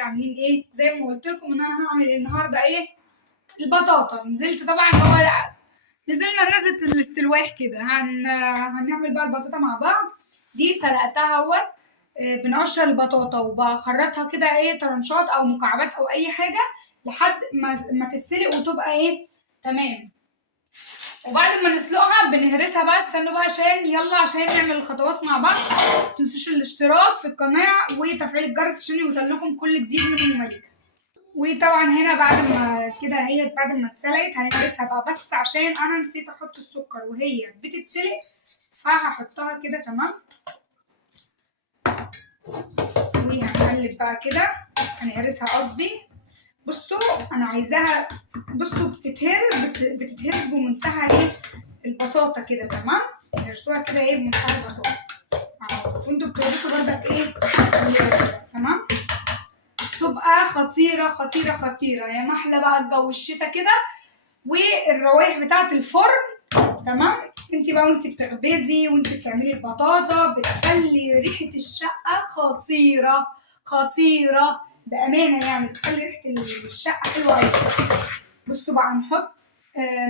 عاملين ايه؟ زي ما قلت لكم ان انا هعمل النهارده ايه؟ البطاطا. نزلت طبعا هو نزلت الاستلواح كده. هنعمل بقى البطاطا مع بعض. دي سلقتها اهوت. بنقشر البطاطا وبخرطها كده ايه طرنشات او مكعبات او اي حاجه لحد ما تتسلق وتبقى ايه تمام. وبعد ما نسلقها بنهرسها بقى. استنوا بقى عشان نعمل الخطوات مع بعض. متنسوش الاشتراك في القناه وتفعيل الجرس عشان يوصلكم كل جديد من المميز. وطبعا هنا بعد ما اتسلقت هنهرسها بقى، بس عشان انا نسيت احط السكر وهي بتتسلق فهحطها كده تمام. وهنقلب بقى كده، هنهرسها قصدي. بصوا انا عايزاها، بصوا بتتهرس بمنتهى ايه البساطه كده تمام. تهرسوها كده ايه بمنتهى البساطه وانتوا بتهرسوا بردك ايه تمام. تبقى خطيره خطيره خطيره يا محلى بقى الجو الشتا كده والروايح بتاعه الفرن تمام. انتي بقى وانتي بتخبزي وانتي بتعملي البطاطا بتخلي ريحه الشقه خطيره خطيره بامانه، يعني بتخلي ريحه الشقه حلوه قوي. بصوا بقى هنحط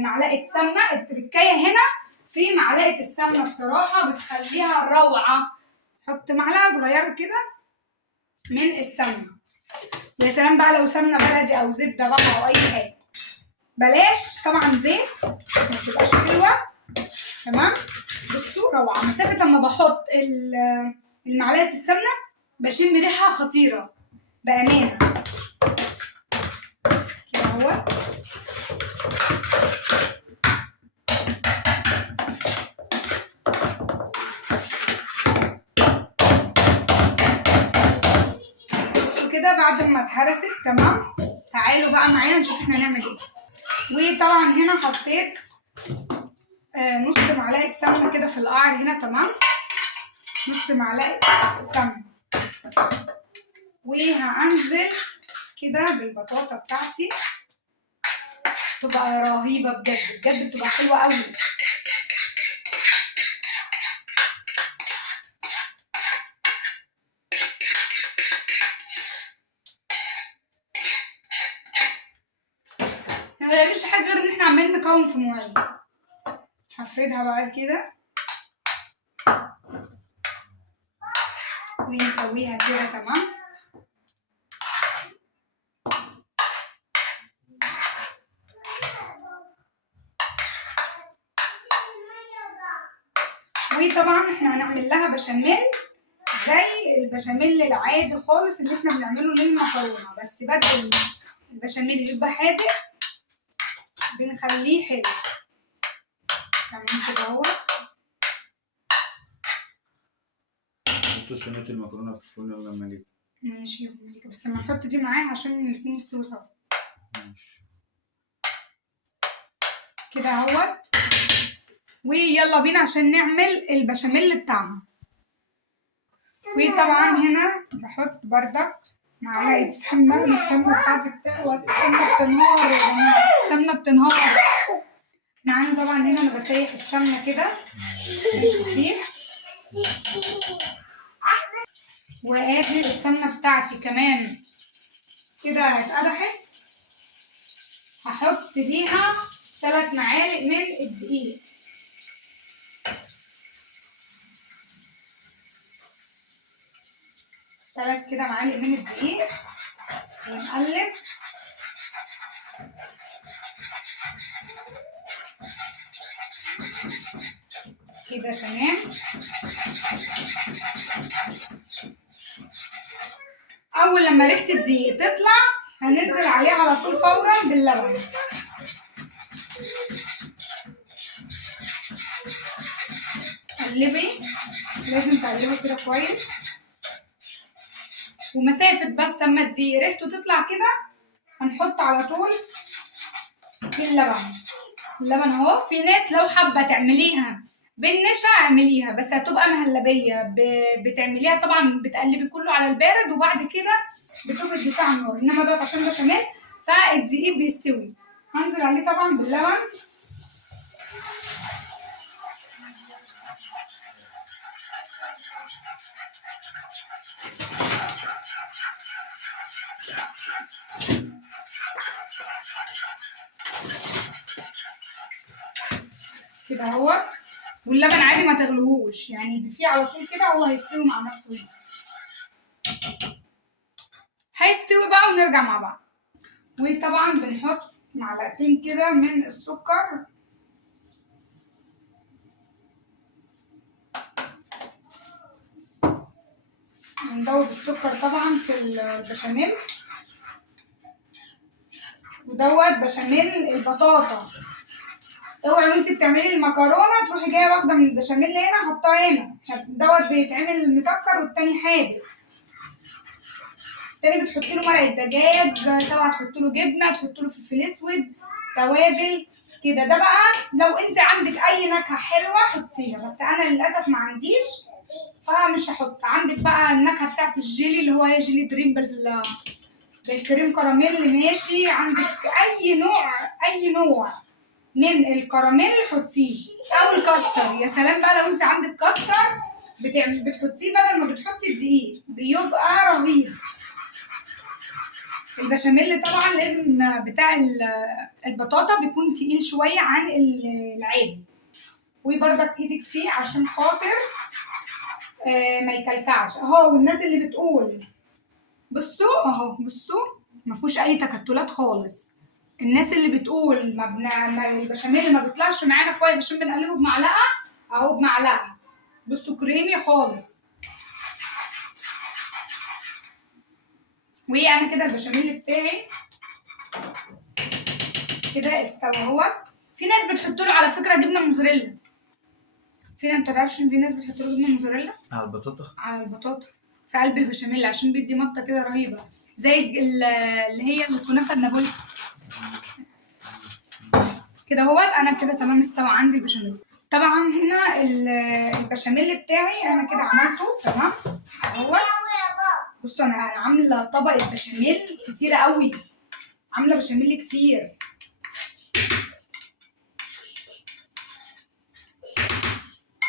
معلقه سمنه. التركايه هنا في معلقه السمنه بصراحه بتخليها روعه. حط معلقه صغيره كده من السمنه. يا سلام بقى لو سمنه بلدي او زبده بقى او اي حاجه، بلاش طبعا زيت ما بتبقاش حلوه تمام. بصوا روعه. مسافه لما بحط المعلقه السمنه بشم ريحه خطيره بامانه كده اهو. بصوا كده بعد ما اتهرست تمام. تعالوا بقى معايا نشوف احنا هنعمل ايه. وطبعا هنا حطيت نص معلقه سمنه كده في القعر هنا تمام. نص معلقه سمنه. وهنزل كده بالبطاطا بتاعتي. تبقى رهيبه بجد بجد، بتبقى حلوه قوي. ما بنعملش حاجه غير ان احنا عمالين نكون في مواعين. هفردها بقى كده ونسويها كده تمام. وطبعا احنا هنعمل لها بشاميل زي البشاميل العادي خالص اللي احنا بنعمله للمكرونه، بس بدل البشاميل اللي يبقى حادق بنخليه حلو تمام كده اهو. حط صينية المكرونة في الفرن لما اجيب. ماشي يا مليكة، بس لما نحط دي معاها عشان الاتنين يستووا سوا. ماشي كده اهوت. ويلا بينا عشان نعمل البشاميل بتاعها. وطبعا هنا بحط بردك معلقه سمنه. السمنه بتاعتي بتقوى، السمنه بتنهار يا جماعه، السمنه بتنهار. معانا طبعا هنا انا بسيح السمنه كده تسيح. وادي السمنه بتاعتي كمان كده اتقدحت. هحط ليها 3 معالق من الدقيق. ثلاث كده معالق من الدقيق ونقلب. كده تمام. اول لما ريحه الدقيق تطلع هننزل عليه على طول فورا باللبن. قلبي، لازم تقلبه كده كويس. ومسافه بس اما الدقيق ريحته تطلع كده هنحط على طول اللبن اهو. في ناس لو حابه تعمليها بالنشا اعمليها، بس هتبقى مهلبيه. بتعمليها طبعا بتقلبي كله على البارد وبعد كده بتبقي على النار. انما دوت عشان بشاميل فالدقيق بيستوي. هنزل عليه طبعا باللبن. كده اهو. واللبن عادي ما تغلوهوش، يعني تضيفيه على طول كده هو هيستوي مع نفسه هنا. هيستوي بقى ونرجع مع بعض. وطبعا بنحط معلقتين كده من السكر، وندوب السكر طبعا في البشاميل. ودوت بشاميل البطاطا. اوعي وانتي بتعملي المكرونه تروحي جايه واخده من البشاميل هنا حطها هنا، دوت بيتعمل مسكر والتاني حادق. التاني بتحطي له مرقه دجاج، سواء تحطي له جبنه، تحطي له فلفل اسود، توابل كده. ده بقى لو انت عندك اي نكهه حلوه حطيها، بس انا للاسف ما عنديش فمش هحط. عندك بقى النكهه بتاعت الجيلي اللي هو هي جيلي دريم بالكريم كراميل ماشي. عندك اي نوع من الكراميل حطيه، او الكاستر. يا سلام بقى لو انت عندك كاستر بتحطيه بدل ما بتحطي الدقيق، بيبقى رهيب. البشاميل طبعا لازم بتاع البطاطا بيكون تقيل شويه عن العادي، وبرضك ايدك فيه عشان خاطر ما يكلكعش اهو. والناس اللي بتقول بصوا اهو، بصوا ما فيهوش اي تكتلات خالص. الناس اللي بتقول البشاميل ما بيطلعش معانا كويس عشان بنقلبه بمعلقه، اهو بمعلقه بصوا كريمي خالص. وانا كده البشاميل بتاعي كده استوى اهو. في ناس بتحط له على فكره جبنه موزاريلا. انت تعرفش ان في ناس بتحط له جبنه موزاريلا على البطاطا؟ على البطاطا في قلب البشاميل عشان بيدي مطه كده رهيبه، زي اللي هي الكنافه النابلسي كده اهوت. انا كده تمام استوى عندي البشاميل. طبعا هنا البشاميل بتاعي انا كده عملته تمام اهوت. بصوا انا عامله طبقه بشاميل كتيره قوي، عامله بشاميل كتير.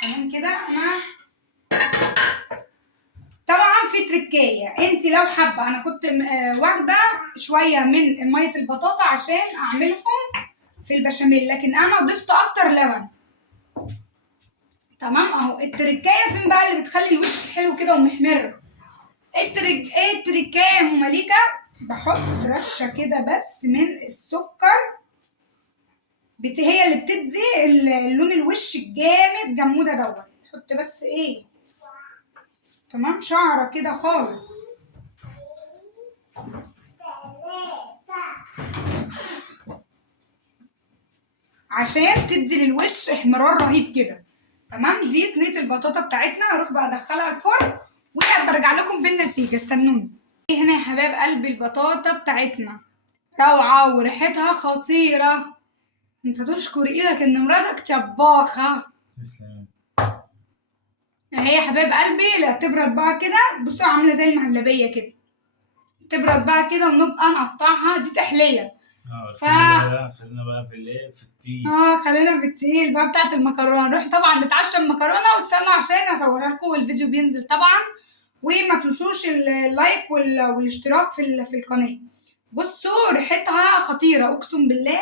تمام كده. انا طبعا في تركايه، انت لو حابه، انا كنت واخده شويه من ميه البطاطا عشان اعملهم في البشاميل، لكن انا ضفت اكتر لبن. تمام اهو. التركايه فين بقى اللي بتخلي الوش حلو كده ومحمر؟ ايه التركايه يا ام مليكه؟ بحط رشه كده بس من السكر، هي اللي بتدي اللون الوش الجامد جموده دوت. حط بس ايه تمام شعره كده خالص، عشان تدي للوش احمرار رهيب كده. تمام. دي صينيه البطاطا بتاعتنا، هروح بقى ادخلها الفرن وبرجع لكم بالنتيجه، استنوني. هنا يا حباب قلبي البطاطا بتاعتنا روعه وريحتها خطيره. انت تشكر ايدك ان مراتك طباخه. تسلم. اهي يا حباب قلبي. لا تبرد بقى كده، بصوا عامله زي المهلبيه كده، تبرد بقى كده ونبقى نقطعها. دي تحليه. خلينا بقى في الايه، في التقيل. خلينا في التقيل بقى بتاعت المكرونه. نروح طبعا نتعشى المكرونه، واستنوا عشان اصورها لكم والفيديو بينزل طبعا. وما تنسوش اللايك والاشتراك في القناه. بصوا ريحتها خطيره اقسم بالله،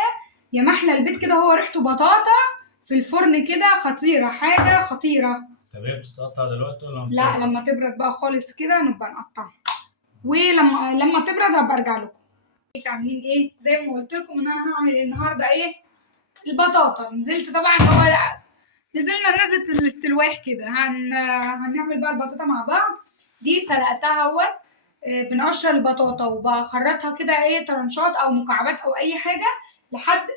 يا محلى البيت كده. هو ريحته بطاطا في الفرن كده خطيره، حاجه خطيره. طب هي بتتقطع دلوقتي ولا لا لما تبرد بقى خالص كده نبقى نقطعها، ولما تبرد هبقى ارجع لكم. عاملين ايه؟ زي ما قلت لكم ان انا هعمل النهارده ايه؟ البطاطا. نزلت طبعا نزلت الاستلواح كده. هنعمل بقى البطاطا مع بعض. دي سلقتها اهوت. بنقشر البطاطا وبخرطها كده ايه طرنشات او مكعبات او اي حاجه لحد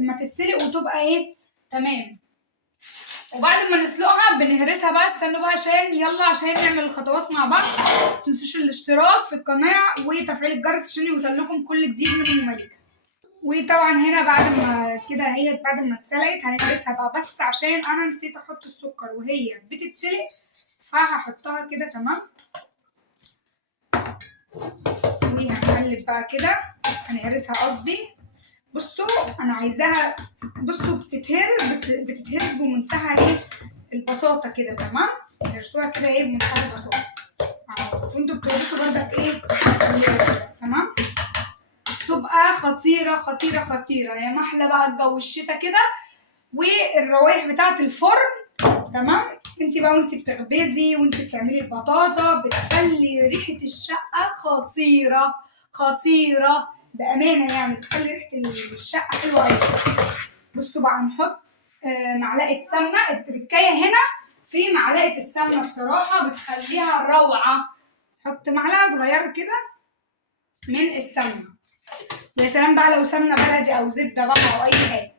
ما تتسلق وتبقى ايه تمام. وبعد ما نسلقها بنهرسها بقى. استنوا بقى عشان نعمل الخطوات مع بعض. متنسوش الاشتراك في القناه وتفعيل الجرس عشان يوصلكم كل جديد من ام مليكه. وطبعا هنا بعد ما كده هي بعد ما اتسلقت هنهرسها بقى، بس عشان انا نسيت احط السكر وهي بتتسلق فهحطها كده. تمام. وهنقلب بقى كده، هنهرسها قصدي. بصوا انا عايزاها بتتهرس بمنتهى ايه البساطه كده. تمام. هرسوها كده ايه بمنتهى البساطه. وانتوا بتغرسوا بردك ايه تمام. تبقى خطيره خطيره خطيره يا محلى بقى الجو الشتا كده والروايح بتاعه الفرن. تمام. انت بقى وانت بتخبزي وانت بتعملي البطاطا بتخلي ريحه الشقه خطيره خطيره بامانه، يعني بتخلي ريحه الشقه حلوه قوي. بصوا بقى نحط معلقه سمنه. التركايه هنا في معلقه السمنه بصراحه بتخليها روعه. حط معلقه صغيره كده من السمنه. يا سلام بقى لو سمنه بلدي او زبده بقى او اي حاجه،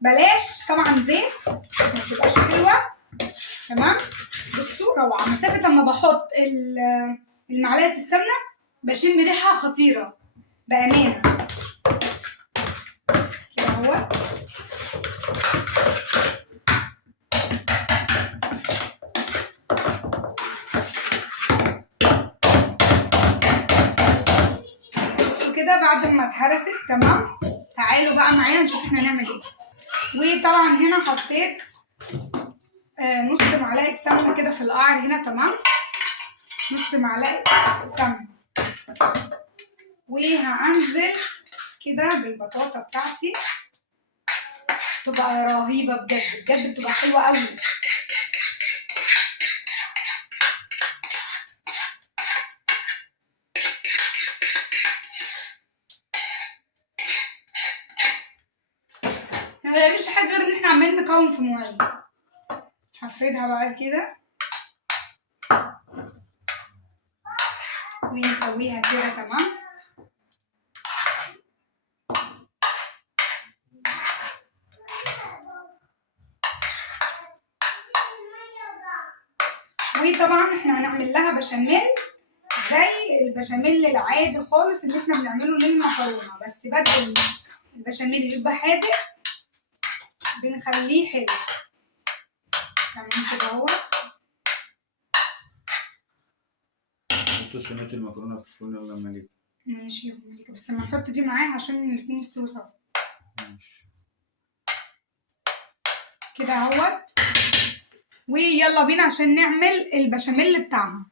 بلاش طبعا زيت ما بتبقاش حلوه. تمام. بصوا روعه. مسافه اما بحط المعلقه السمنه بشم ريحه خطيره بامانه كده اهو. كده بعد ما اتهرست تمام. تعالوا بقى معايا نشوف احنا هنعمل ايه. وطبعا هنا حطيت نص معلقه سمنه كده في القعر هنا. تمام. نص معلقه سمنه. وهنزل كده بالبطاطا بتاعتي تبقى رهيبه بجد بجد، بتبقى حلوه قوي. مفيش حاجه غير ان احنا عمالين نكون في مواعين. هفردها بقى كده ونسويها كده. تمام. وطبعا احنا هنعمل لها بشاميل زي البشاميل العادي خالص اللي احنا بنعمله للمكرونه، بس بدل البشاميل اللي يبقى حادق بنخليه حلو. تمام كده اهو. حطوا صينية المكرونة في الفرن يلا لما اجيب. ماشي يا ملك، بس لما نحط دي معاها عشان الاتنين يستووا سوا. ماشي كده اهوت. ويلا بينا عشان نعمل البشاميل بتاعنا.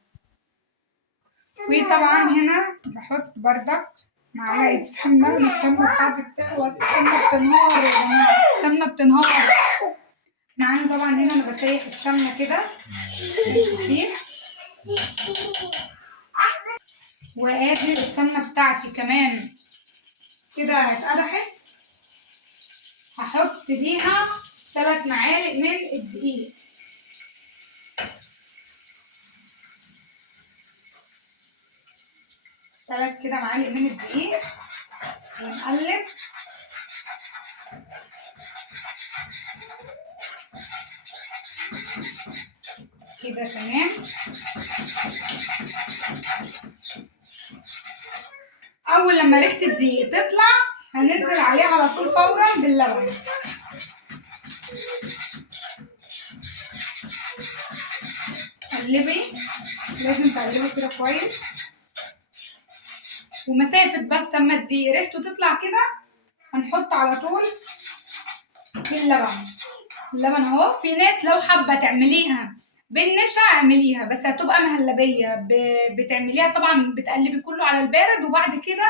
وطبعا هنا بحط بردك معلقه سمنه. السمنه بتاعتي بتغلى، السمنه بتنهار يا جماعه، السمنه بتنهار. احنا عندي طبعا هنا انا بسيح السمنه كده تسيح. وادي السمنه بتاعتي كمان كده اتقدحت. هحط ليها 3 معالق من الدقيق. ثلاث كده معالق من الدقيق ونقلب. كده تمام. اول لما ريحه الدقيق تطلع هننزل عليه على طول فورا باللبن. قلبي، لازم تقلبه كده كويس. ومسافه بس اما الدقيق ريحته تطلع كده هنحط على طول اللبن اهو. في ناس لو حابه تعمليها بالنشا اعمليها، بس هتبقى مهلبيه. بتعمليها طبعا بتقلبي كله على البارد وبعد كده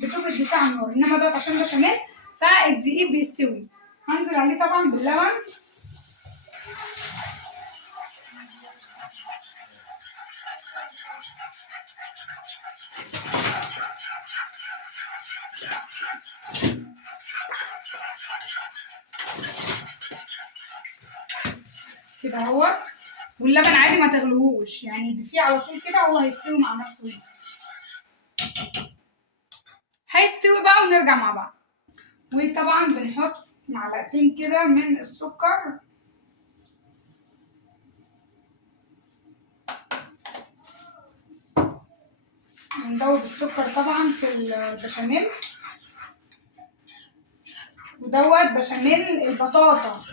بتبردي على النار. انما دوت عشان بشاميل فالدقيق بيستوي. هنزل عليه طبعا باللبن. كده اهو. واللبن عادي ما تغلوهوش، يعني تضيفيه على طول كده هو هيستوي مع نفسه. هيستوي بقى ونرجع مع بعض. وطبعا بنحط معلقتين كده من السكر. بندوب السكر طبعا في البشاميل. ودوت بشاميل البطاطا.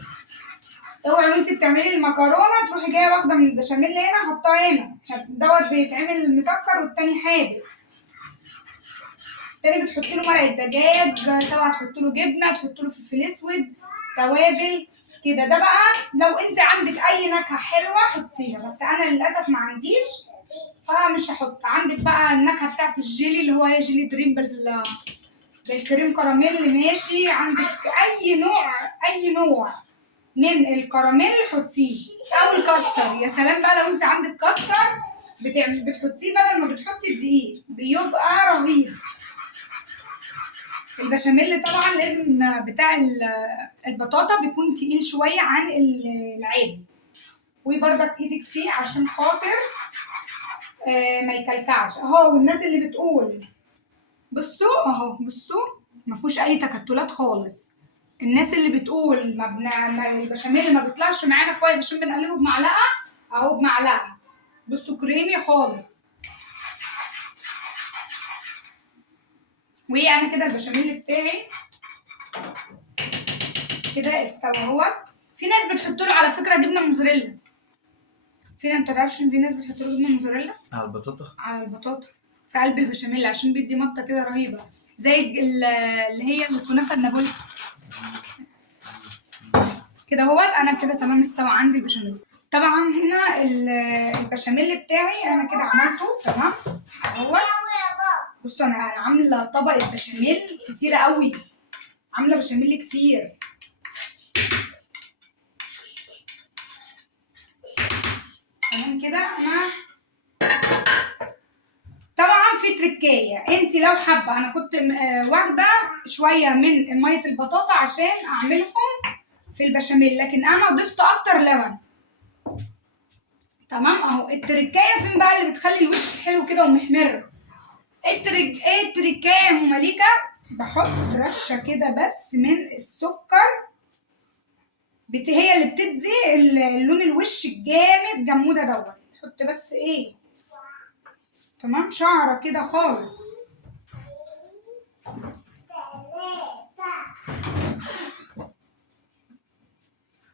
اوعي وانتي بتعملي المكرونه تروحي جايه واخده من البشاميل هنا حطها هنا. دوت بيتعمل مسكر والتاني حادق. التاني بتحطي له مرقه دجاج، سواء تحطي له جبنه، تحطي له فلفل اسود، توابل كده. ده بقى لو انت عندك اي نكهه حلوه حطيها، بس انا للاسف ما عنديش فمش هحط. عندك بقى النكهه بتاعت الجيلي اللي هو هي جيلي دريم بالكريم كراميل ماشي. عندك اي نوع من الكراميل حطيه، او الكاستر. يا سلام بقى لو انت عندك كاستر بتحطيه بدل ما بتحطي الدقيق، بيبقى رهيب. البشاميل طبعا لازم بتاع البطاطا بيكون تقيل شويه عن العادي، وبرضك ايدك فيه عشان خاطر ما يكلكعش اهو. والناس اللي بتقول بصوا اهو، بصوا ما فيهوش اي تكتلات خالص. الناس اللي بتقول البشاميل ما بيطلعش معانا كويس عشان بنقلبه بمعلقه، اهو بمعلقه بصوا كريمي خالص. وانا كده البشاميل بتاعي كده استوى اهو. في ناس بتحط له على فكره جبنه موزاريلا. انت تعرفش ان في ناس بتحط له جبنه موزاريلا على البطاطا؟ على البطاطا في قلب البشاميل عشان بيدي مطه كده رهيبه، زي اللي هي الكنافه النابلسي كده اهوت. انا كده تمام استوى عندي البشاميل. طبعا هنا البشاميل بتاعي انا كده عملته تمام اهوت. بصوا انا عامله طبقه بشاميل كتيره قوي، عامله بشاميل كتير. تمام كده. انا طبعا في تركايه، انت لو حابه، انا كنت واخده شويه من ميه البطاطا عشان اعملهم في البشاميل، لكن انا ضفت اكتر لبن. تمام اهو. التركايه فين بقى اللي بتخلي الوش حلو كده ومحمر؟ التركايه يا مليكه، بحط رشه كده بس من السكر، هي اللي بتدي اللون الوش الجامد جموده دوت. حط بس ايه تمام شعره كده خالص،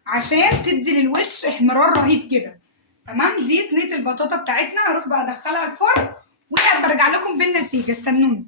عشان تدي للوش احمرار رهيب كده. تمام. دي صينيه البطاطا بتاعتنا، هروح بقى ادخلها الفرن وبرجع لكم بالنتيجه، استنوني.